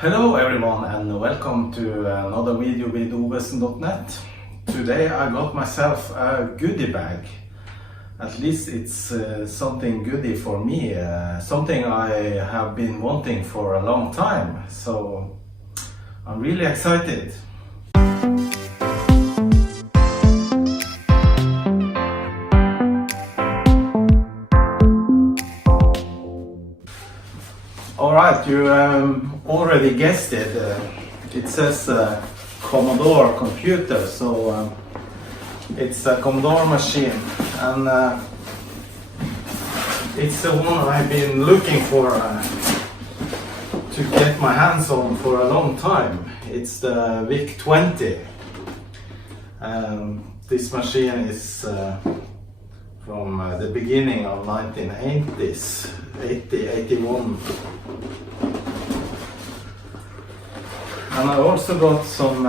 Hello everyone and welcome to another video with ovesen.net. Today I got myself a goodie bag. At least it's something goodie for me, something I have been wanting for a long time, so I'm really excited. Alright, you already guessed it. It says Commodore computer, so it's a Commodore machine, and it's the one I've been looking for to get my hands on for a long time. It's the VIC-20. This machine is from the beginning of 1980s, 81. And I also got some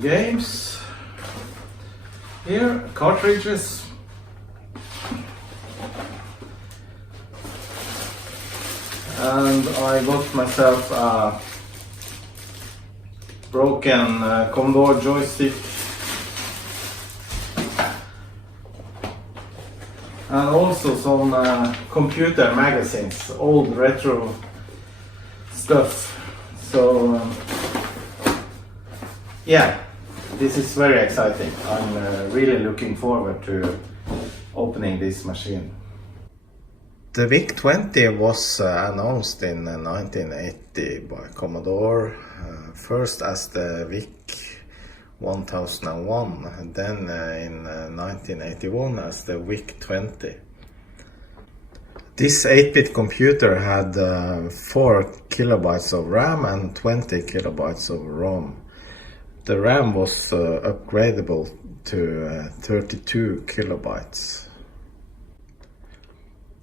games here, cartridges. And I got myself a broken Commodore joystick. And also some computer magazines, old retro stuff. So yeah, this is very exciting. I'm really looking forward to opening this machine. The VIC-20 was announced in 1980 by Commodore, first as the VIC 1001, and then in 1981 as the VIC-20. This 8-bit computer had 4 kilobytes of RAM and 20 kilobytes of ROM. The RAM was upgradable to 32 kilobytes.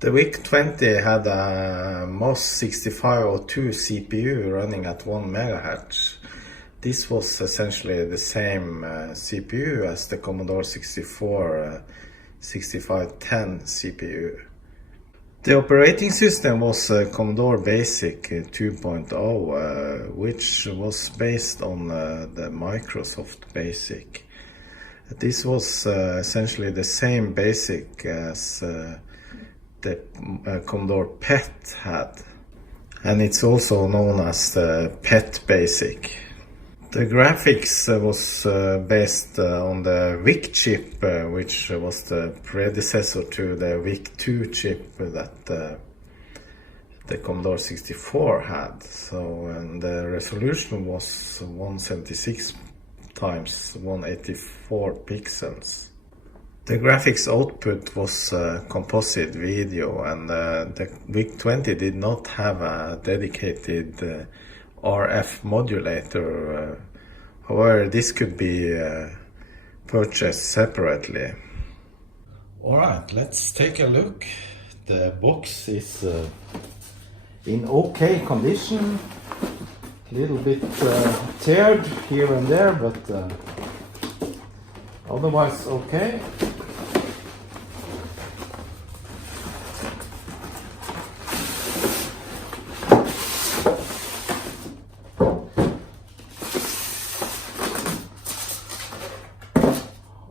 The VIC-20 had a MOS 6502 CPU running at 1 MHz. This was essentially the same CPU as the Commodore 64 6510 CPU. The operating system was Commodore VIC 2.0, which was based on the Microsoft BASIC. This was essentially the same BASIC as the Commodore PET had, and it's also known as the PET BASIC. The graphics was based on the VIC chip, which was the predecessor to the VIC-2 chip that the Commodore 64 had. So and the resolution was 176 times 184 pixels. The graphics output was composite video, and the VIC-20 did not have a dedicated RF modulator. However, this could be purchased separately. Alright, let's take a look. The box is in okay condition, a little bit teared here and there, but otherwise okay.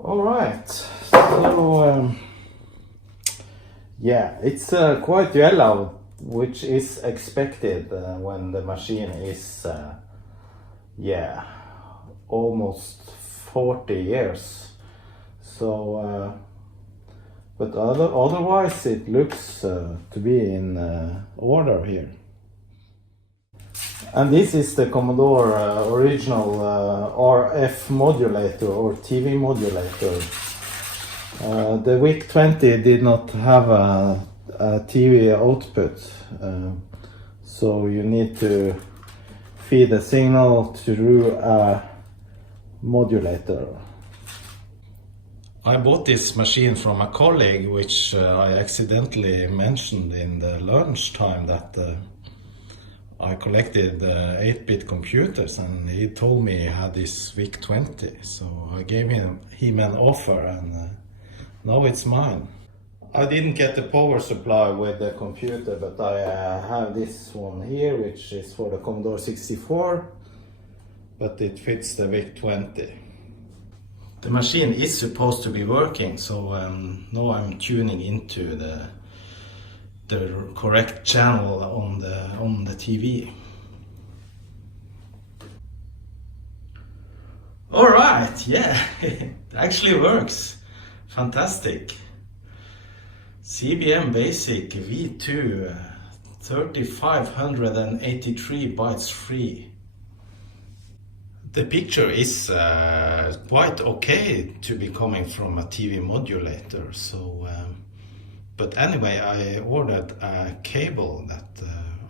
Alright, so yeah, it's quite yellow, which is expected when the machine is almost 40 years. So but otherwise it looks to be in order here. And this is the Commodore original RF modulator or TV modulator. The VIC-20 did not have a TV output, so you need to feed a signal through a modulator. I bought this machine from a colleague, which I accidentally mentioned in the lunchtime that I collected 8-bit computers, and he told me he had this VIC-20, so I gave him an offer, and now it's mine. I didn't get the power supply with the computer, but I have this one here, which is for the Commodore 64, but it fits the VIC-20. The machine is supposed to be working, so now I'm tuning into the correct channel on the TV. All right, yeah, it actually works. Fantastic. CBM Basic V2 3583 bytes free. The picture is quite okay to be coming from a TV modulator, so but anyway, I ordered a cable that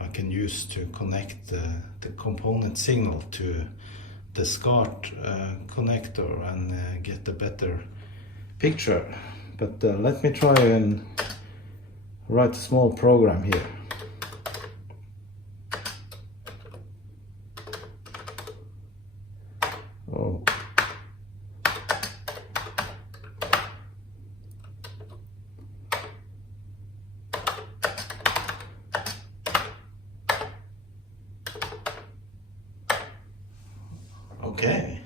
I can use to connect the component signal to the SCART connector and get a better picture. But let me try and write a small program here. Oh. Okay.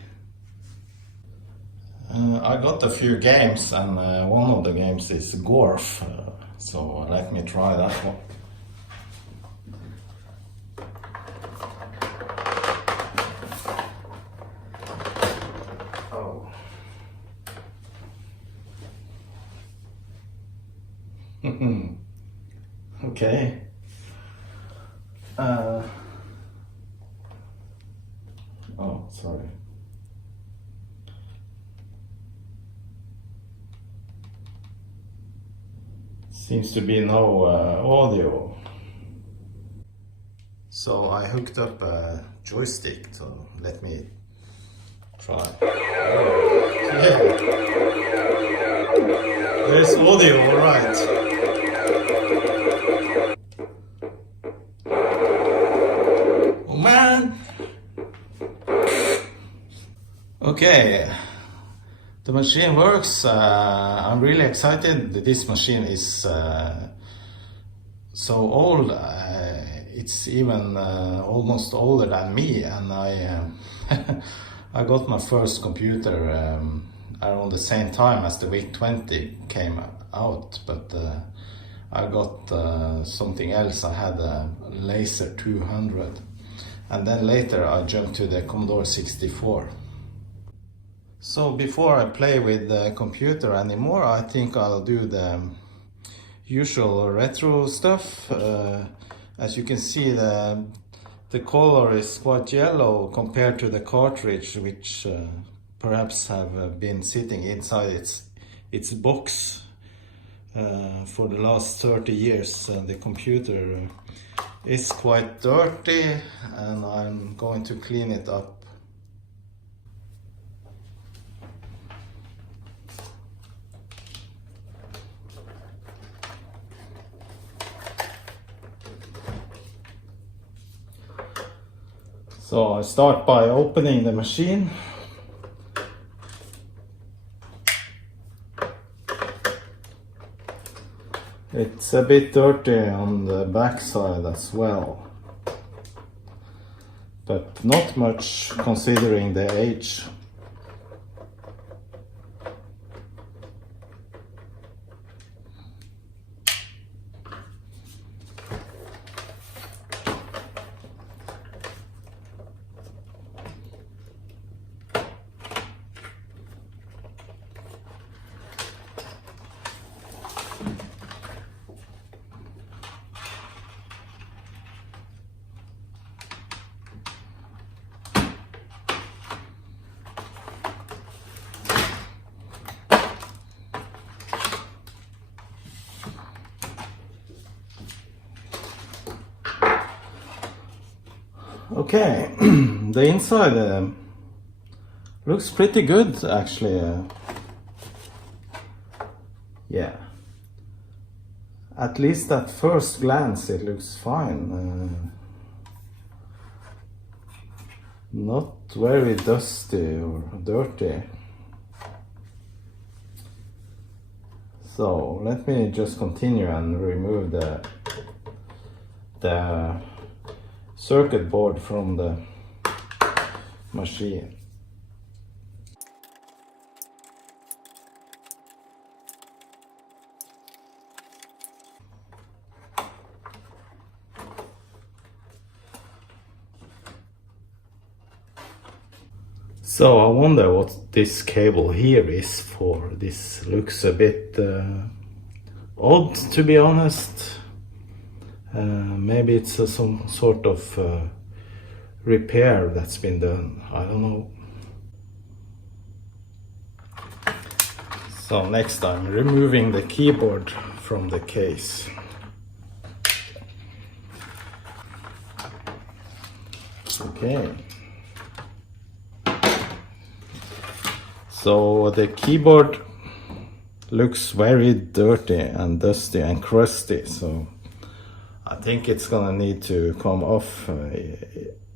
I got a few games, and one of the games is Gorf, so let me try that one. Oh. Okay. Oh, sorry. Seems to be no audio. So I hooked up a joystick, so let me try. Yeah. There's audio, alright. Oh man! Okay. The machine works. I'm really excited. This machine is so old. It's even almost older than me, and I I got my first computer around the same time as the VIC-20 came out, but I got something else. I had a Laser 200, and then later I jumped to the Commodore 64. So before I play with the computer anymore, I think I'll do the usual retro stuff. As you can see, the color is quite yellow compared to the cartridge, which perhaps have been sitting inside its box for the last 30 years. The computer is quite dirty, and I'm going to clean it up. So I start by opening the machine. It's a bit dirty on the back side as well, but not much considering the age. Okay, the inside looks pretty good actually. Yeah, at least at first glance it looks fine. Not very dusty or dirty. So let me just continue and remove the circuit board from the machine. So I wonder what this cable here is for. This looks a bit odd, to be honest. Maybe it's some sort of repair that's been done. I don't know. So next time, removing the keyboard from the case. Okay. So the keyboard looks very dirty and dusty and crusty, so I think it's gonna need to come off.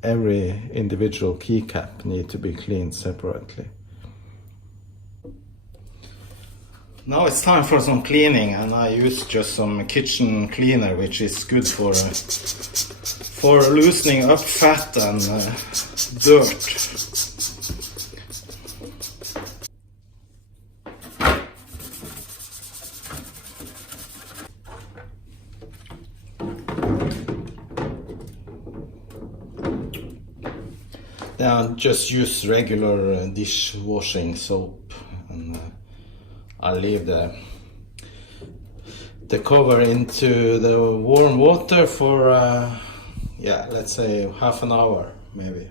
Every individual keycap need to be cleaned separately. Now it's time for some cleaning, and I use just some kitchen cleaner, which is good for loosening up fat and dirt. Then just use regular dishwashing soap, and I'll leave the cover into the warm water for yeah, let's say half an hour maybe.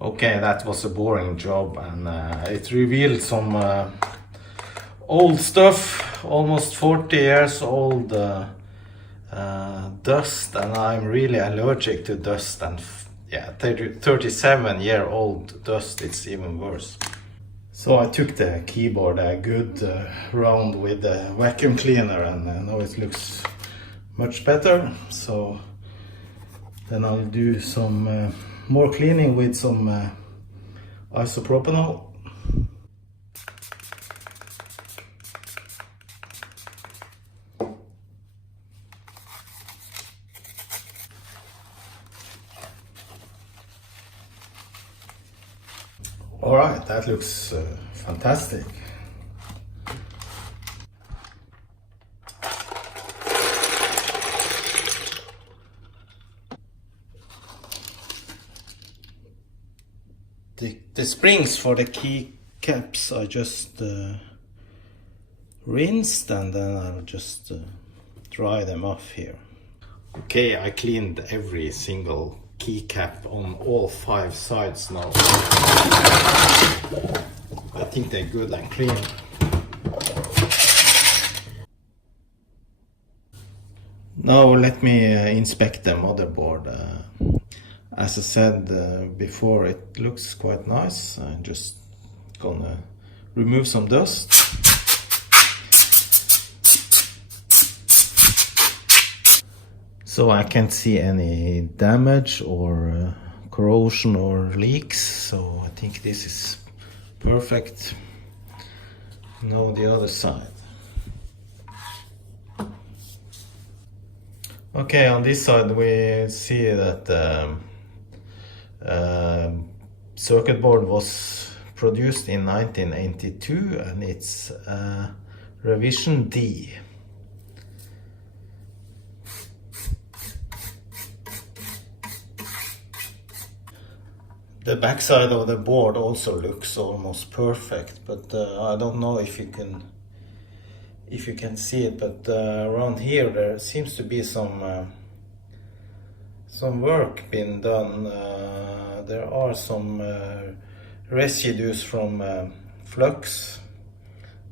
Okay, that was a boring job, and it revealed some old stuff, almost 40 years old dust, and I'm really allergic to dust, and yeah, 37-year-old dust, it's even worse. So I took the keyboard a good round with the vacuum cleaner, and now it looks much better. So then I'll do some more cleaning with some isopropanol. Alright, that looks fantastic. The springs for the keycaps I just rinsed, and then I'll just dry them off here. Okay, I cleaned every single keycap on all 5 sides now. I think they're good and clean. Now let me inspect the motherboard. As I said before, it looks quite nice. I'm just gonna remove some dust. So I can't see any damage or corrosion or leaks, so I think this is perfect. Now the other side. Okay, on this side we see that the circuit board was produced in 1982, and it's revision D. The backside of the board also looks almost perfect, but I don't know if you can see it, but around here there seems to be some work been done. There are some residues from flux,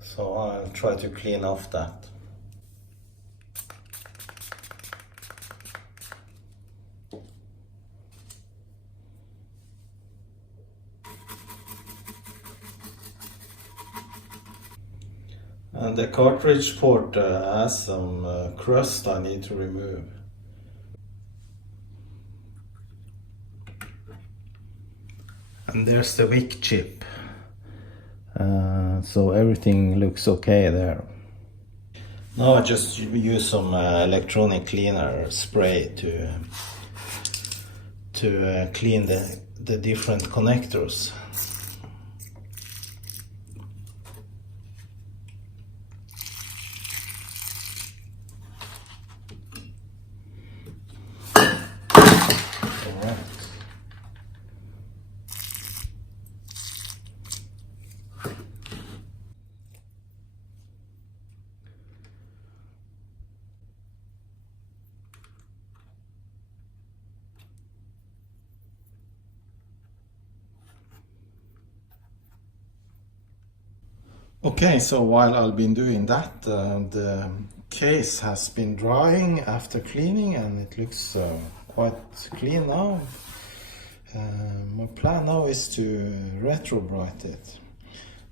so I'll try to clean off that. And the cartridge port has some crust I need to remove. And there's the VIC chip. So everything looks okay there. Now I just use some electronic cleaner spray to clean the different connectors. Okay, so while I've been doing that, the case has been drying after cleaning and it looks quite clean now. My plan now is to retrobright it.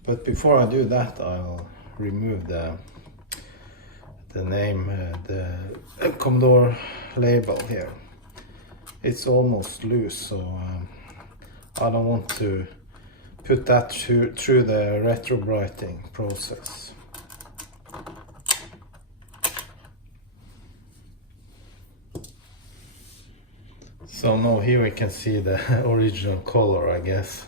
But before I do that, I'll remove the name, the Commodore label here. It's almost loose, so I don't want to put that through the retrobrighting process. So now here we can see the original color, I guess.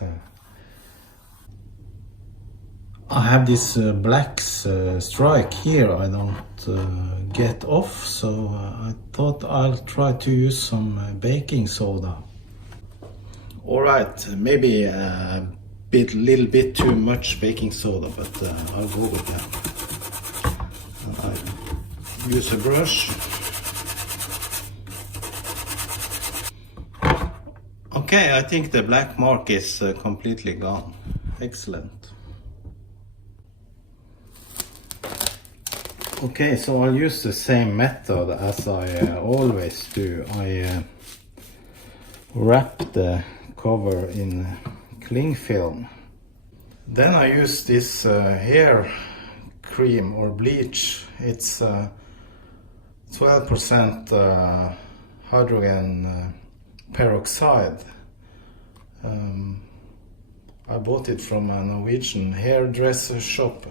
I have this black strike here I don't get off, so I thought I'll try to use some baking soda. Alright, maybe a little bit too much baking soda, but I'll go with that. I use a brush. Okay, I think the black mark is completely gone. Excellent. Okay, so I'll use the same method as I always do. I wrap the cover in cling film. Then I use this hair cream or bleach. It's 12% hydrogen peroxide. I bought it from a Norwegian hairdresser shop.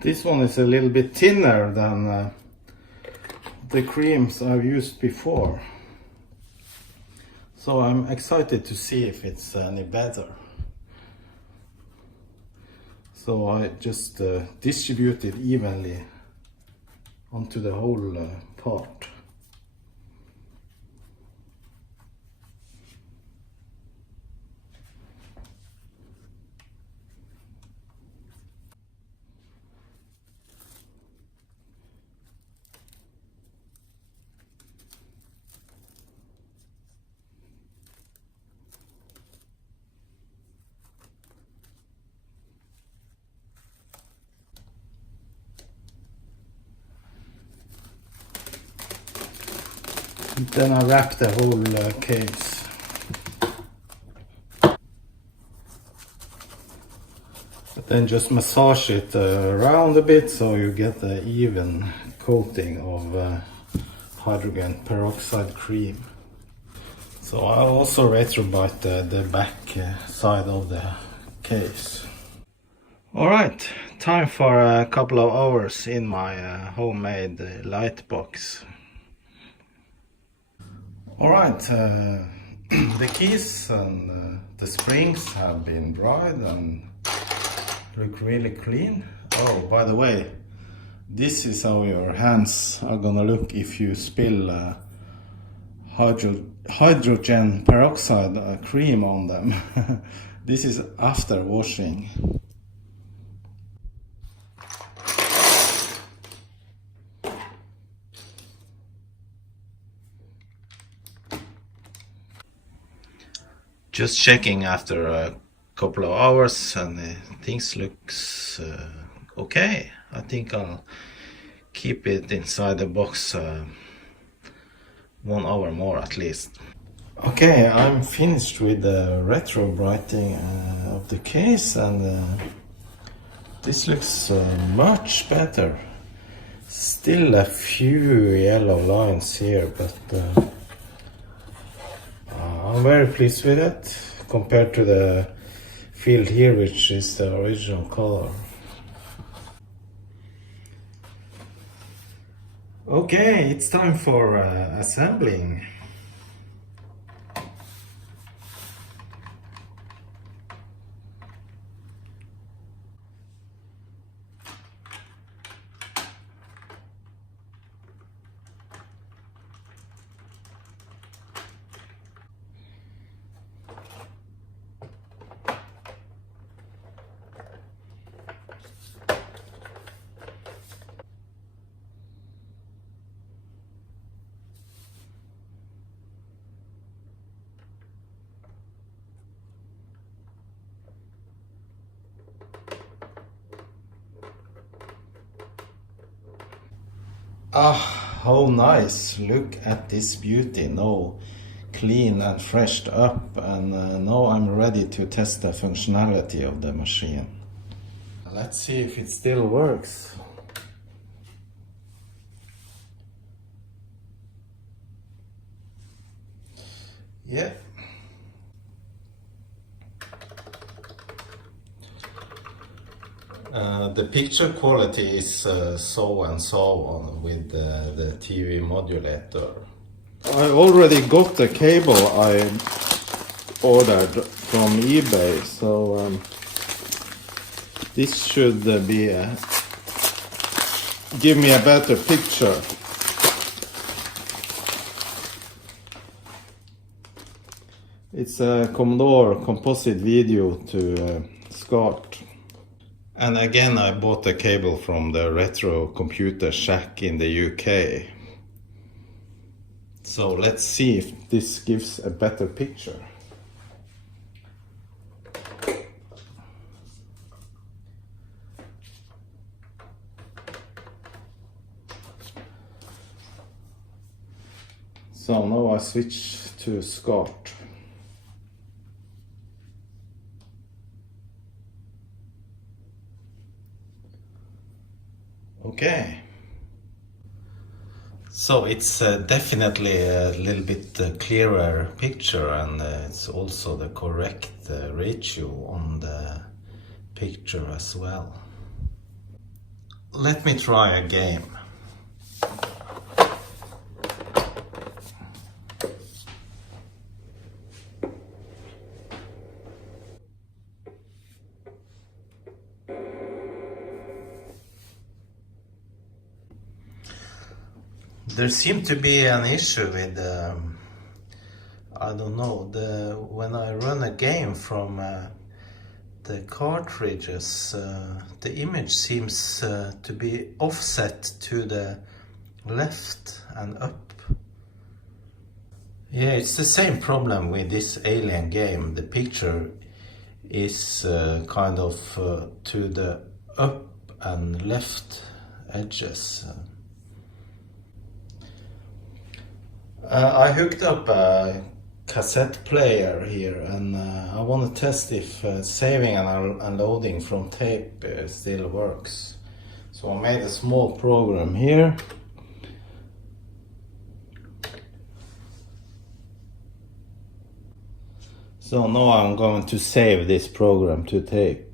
This one is a little bit thinner than the creams I've used before. So I'm excited to see if it's any better. So I just distribute it evenly onto the whole part. Then I wrap the whole case. But then just massage it around a bit so you get an even coating of hydrogen peroxide cream. So I'll also retrobright the back side of the case. Alright, time for a couple of hours in my homemade light box. Alright, the keys and the springs have been dried and look really clean. Oh, by the way, this is how your hands are gonna look if you spill hydrogen peroxide cream on them. This is after washing. Just checking after a couple of hours and things looks okay. I think I'll keep it inside the box 1 hour more at least. Okay, I'm finished with the retrobrighting of the case and this looks much better. Still a few yellow lines here, but I'm very pleased with it compared to the field here, which is the original color. Okay, it's time for assembling. Ah, how nice. Look at this beauty. Now clean and freshed up, and now I'm ready to test the functionality of the machine. Let's see if it still works. Yeah. The picture quality is so and so on with the TV modulator. I already got the cable I ordered from eBay, so this should give me a better picture. It's a Commodore composite video to SCART. And again, I bought a cable from the Retro Computer Shack in the UK. So let's see if this gives a better picture. So now I switch to SCART. Okay, so it's definitely a little bit clearer picture, and it's also the correct ratio on the picture as well. Let me try a game. There seemed to be an issue with, I don't know, when I run a game from the cartridges, the image seems to be offset to the left and up. Yeah, it's the same problem with this Alien game. The picture is kind of to the up and left edges. I hooked up a cassette player here, and I want to test if saving and unloading from tape still works. So I made a small program here. So now I'm going to save this program to tape.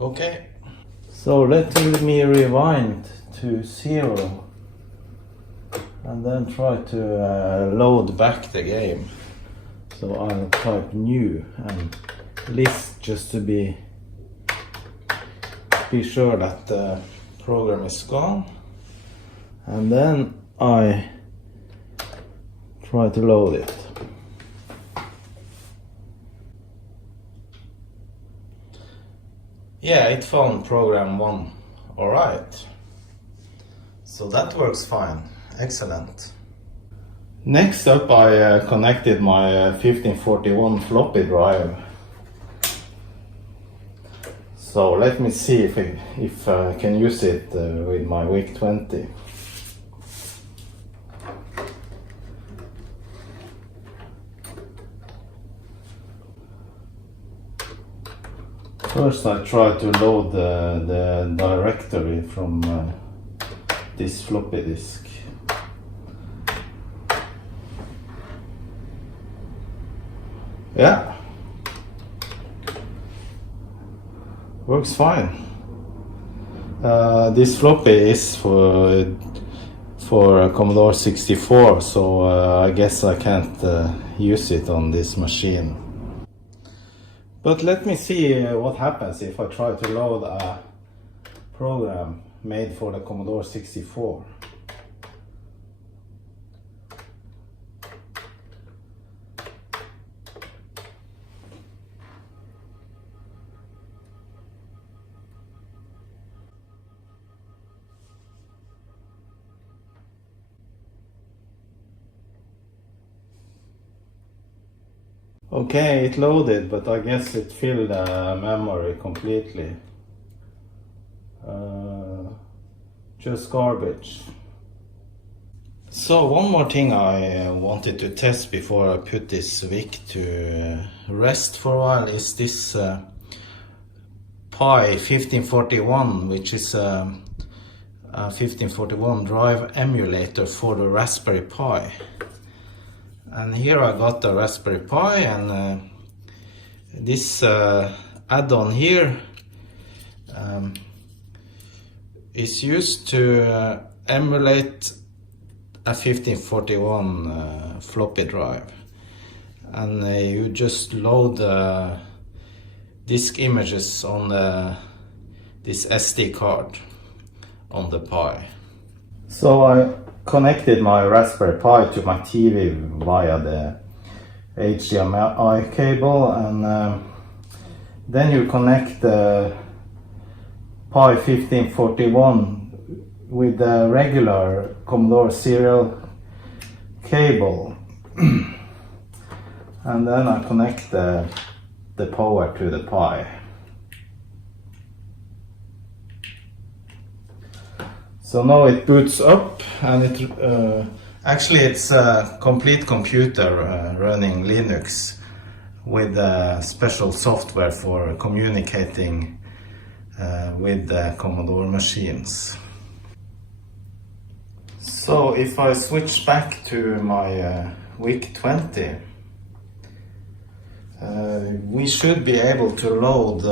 Okay, so let me rewind to 0 and then try to load back the game. So I'll type new and list just to be sure that the program is gone, and then I try to load it. Yeah, it found program 1. Alright. So that works fine. Excellent. Next up, I connected my 1541 floppy drive. So let me see if I can use it with my VIC 20. First I try to load the directory from this floppy disk. Yeah, works fine. This floppy is for Commodore 64, so I guess I can't use it on this machine. But let me see what happens if I try to load a program made for the Commodore 64. Okay, it loaded, but I guess it filled the memory completely. Just garbage. So one more thing I wanted to test before I put this VIC to rest for a while is this Pi 1541, which is a 1541 drive emulator for the Raspberry Pi. And here I got the Raspberry Pi, and this add-on here is used to emulate a 1541 floppy drive. And you just load disk images on this SD card on the Pi. So I connected my Raspberry Pi to my TV via the HDMI cable, and then you connect the Pi 1541 with the regular Commodore serial cable, and then I connect the power to the Pi. So now it boots up, and it actually it's a complete computer running Linux with special software for communicating with the Commodore machines. So if I switch back to my VIC-20, we should be able to load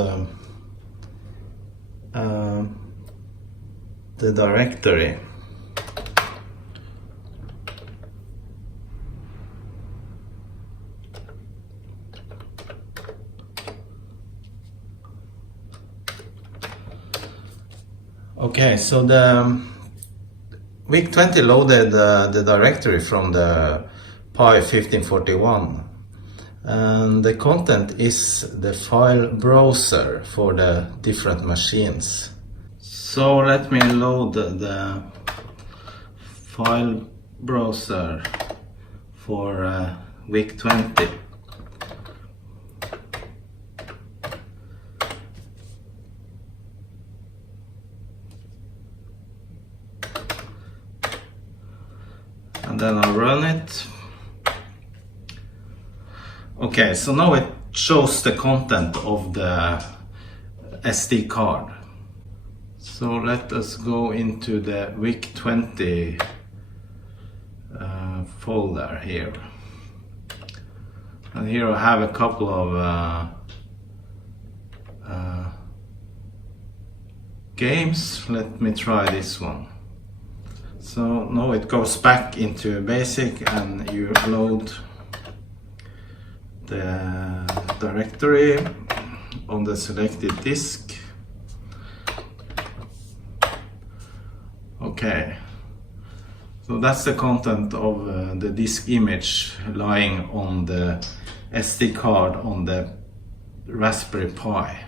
the directory. Okay, so the VIC-20 loaded the directory from the Pi 1541, and the content is the file browser for the different machines. So let me load the file browser for VIC-20. And then I'll run it. Okay, so now it shows the content of the SD card. So let us go into the VIC-20 folder here. And here I have a couple of games. Let me try this one. So now it goes back into basic, and you load the directory on the selected disk. Okay, so that's the content of the disk image lying on the SD card on the Raspberry Pi.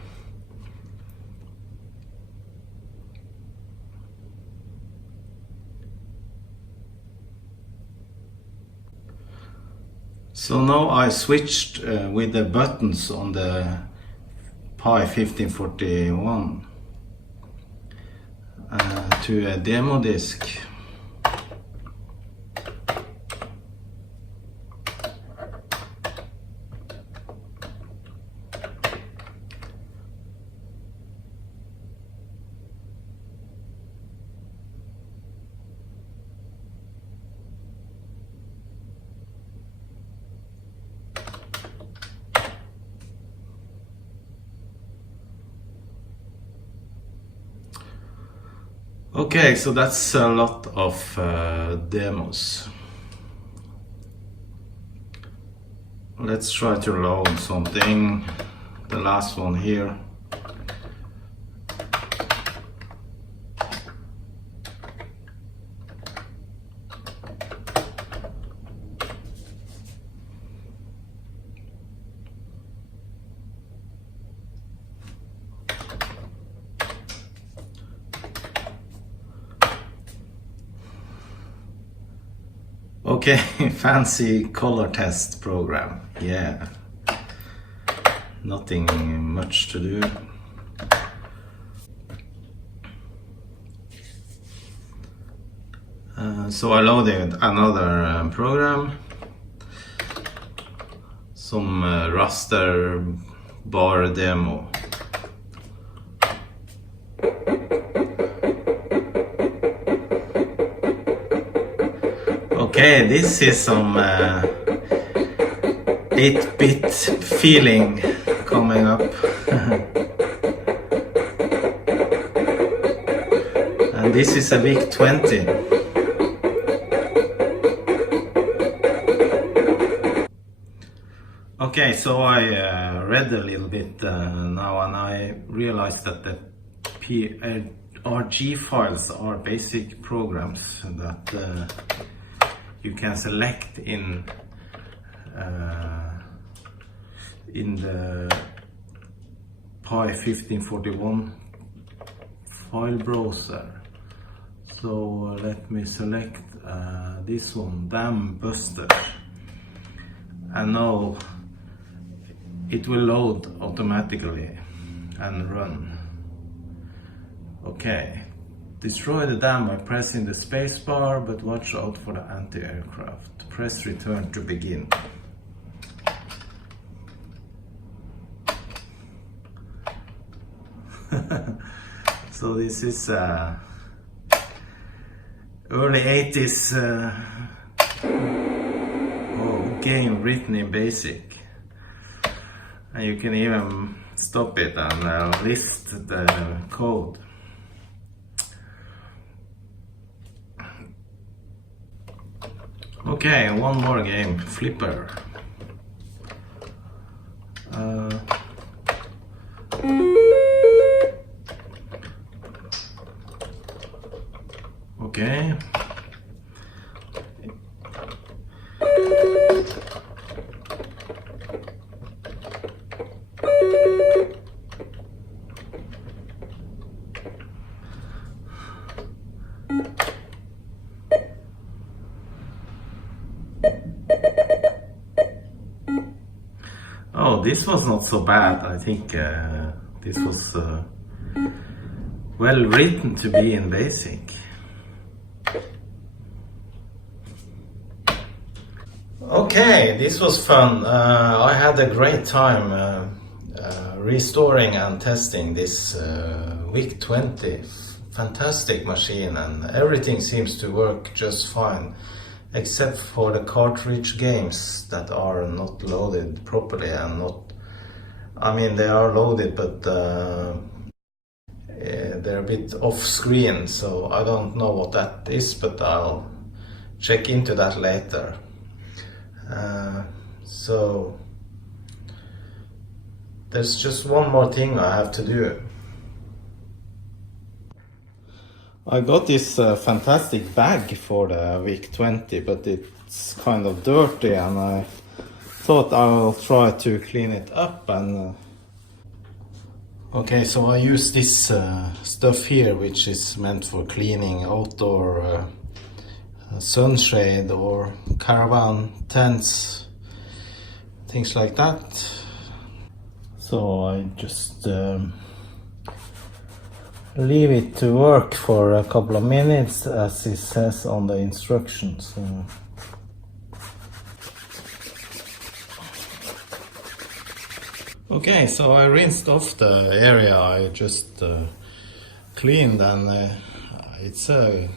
So now I switched with the buttons on the Pi 1541 to a demo disk. Okay, so that's a lot of demos. Let's try to load something. The last one here. Okay, fancy color test program. Yeah, nothing much to do. So I loaded another program, some raster bar demo. Okay, this is some 8-bit feeling coming up. And this is a VIC 20. Okay, so I read a little bit now, and I realized that the PRG files are basic programs that you can select in the Pi 1541 file browser. So let me select this one, Dam Buster, and now it will load automatically and run. Okay. Destroy the dam by pressing the spacebar, but watch out for the anti-aircraft. Press return to begin. So this is early 80s game written in BASIC. And you can even stop it and list the code. Okay, one more game, Flipper. Okay. Oh, this was not so bad. I think this was well written to be in BASIC. Okay, this was fun. I had a great time restoring and testing this VIC 20. Fantastic machine, and everything seems to work just fine, except for the cartridge games that are not loaded properly and not, I mean, they are loaded, but they're a bit off screen, so I don't know what that is, but I'll check into that later. So there's just one more thing I have to do. I got this fantastic bag for the VIC 20, but it's kind of dirty, and I thought I'll try to clean it up. And okay, so I use this stuff here, which is meant for cleaning outdoor sunshade or caravan tents, things like that. So I just leave it to work for a couple of minutes, as it says on the instructions. Okay, so I rinsed off the area I just cleaned, and it's a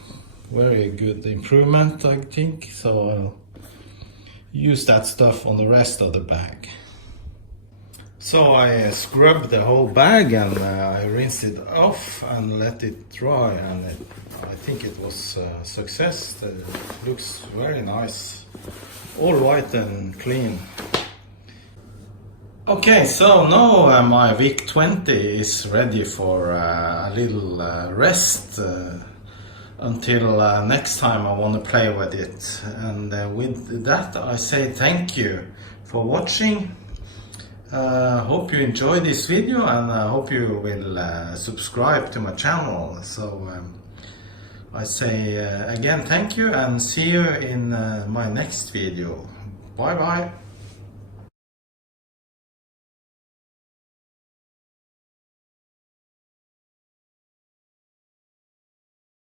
very good improvement, I think. So I'll use that stuff on the rest of the bag. So I scrubbed the whole bag and I rinsed it off and let it dry, and I think it was a success. It looks very nice, all white and clean. Okay, so now my VIC 20 is ready for a little rest until next time I want to play with it. And with that I say thank you for watching. Hope you enjoy this video, and I hope you will subscribe to my channel. So I say again thank you, and see you in my next video. Bye bye.